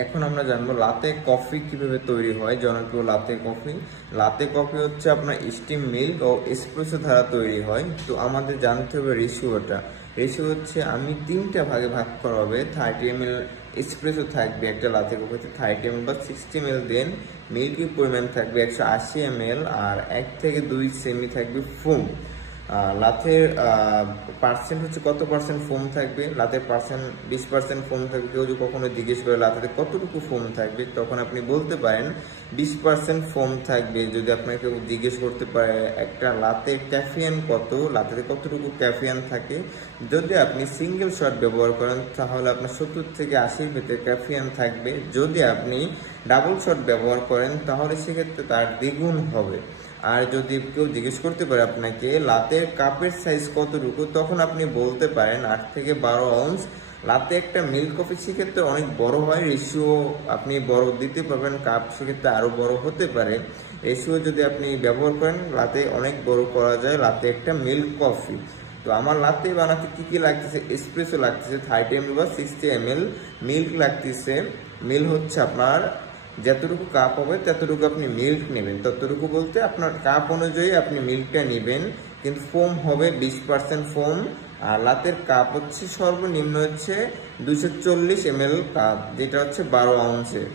এখন আমরা জানবো লাতে কফি কিভাবে তৈরি হয়। জনপ্রিয় লাতে কফি। লাতে কফি হচ্ছে আপনার স্টিম মিল্ক ও এসপ্রেসো দ্বারা তৈরি হয়। তো আমাদের জানতে হবে রেশিওটা। রেশিও হচ্ছে আমি 3টা ভাগে ভাগ করা হবে। 30 ml এসপ্রেসো থাকবে একটা লাতে কফিতে, 30 ml বা 60 ml। দেন মিল্কের পরিমাণ থাকবে 180 ml, আর 1 থেকে 2 সেমি থাকবে ফোম। লাথের পার্সেন্ট হচ্ছে কত পার্সেন্ট ফোম থাকবে। লাথের পার্সেন্ট 20% ফোম থাকবে। কেউ যদি কখনো জিজ্ঞেস করে লাথেতে কতটুকু ফোম থাকবে, তখন আপনি বলতে পারেন 20% ফোম থাকবে। যদি আপনাকে কেউ জিজ্ঞেস করতে পারে একটা লাতে ক্যাফিয়ান কত, লাথেতে কতটুকু ক্যাফিয়ান থাকে, যদি আপনি সিঙ্গেল শট ব্যবহার করেন তাহলে আপনার 70 থেকে 80 ভিতরে ক্যাফিয়ান থাকবে। যদি আপনি ডাবল শট ব্যবহার করেন তাহলে সেক্ষেত্রে তার দ্বিগুণ হবে। আর যদি কেউ জিজ্ঞেস করতে পারে আপনাকে লাতের কাপের সাইজ কতটুকু, তখন আপনি বলতে পারেন 8 থেকে 12 আউন্স। লাতে একটা মিল্ক কফি সেক্ষেত্রে অনেক বড় হয়, রেশিও আপনি বড় দিতে পারবেন, কাপ সেক্ষেত্রে আরো বড় হতে পারে। রেশিও যদি আপনি ব্যবহার করেন লাতে অনেক বড় করা যায় লাতে একটা মিল্ক কফি। তো আমার লাতে বানাতে কি কি লাগতেছে, এসপ্রেসো লাগতেছে 30 ml বা 60 ml, মিল্ক লাগতেছে। মিল্ক হচ্ছে আপনার যতটুকু কাপ হবে ততটুকু আপনি মিল্ক নেবেন, ততটুকু বলতে আপনার কাপ অনুযায়ী আপনি মিল্কটা নেবেন। কিন্তু ফোম হবে 20% ফোম। আর লাতের কাপ হচ্ছে সর্বনিম্ন হচ্ছে 240 ml কাপ, যেটা হচ্ছে 12 আউন্সের।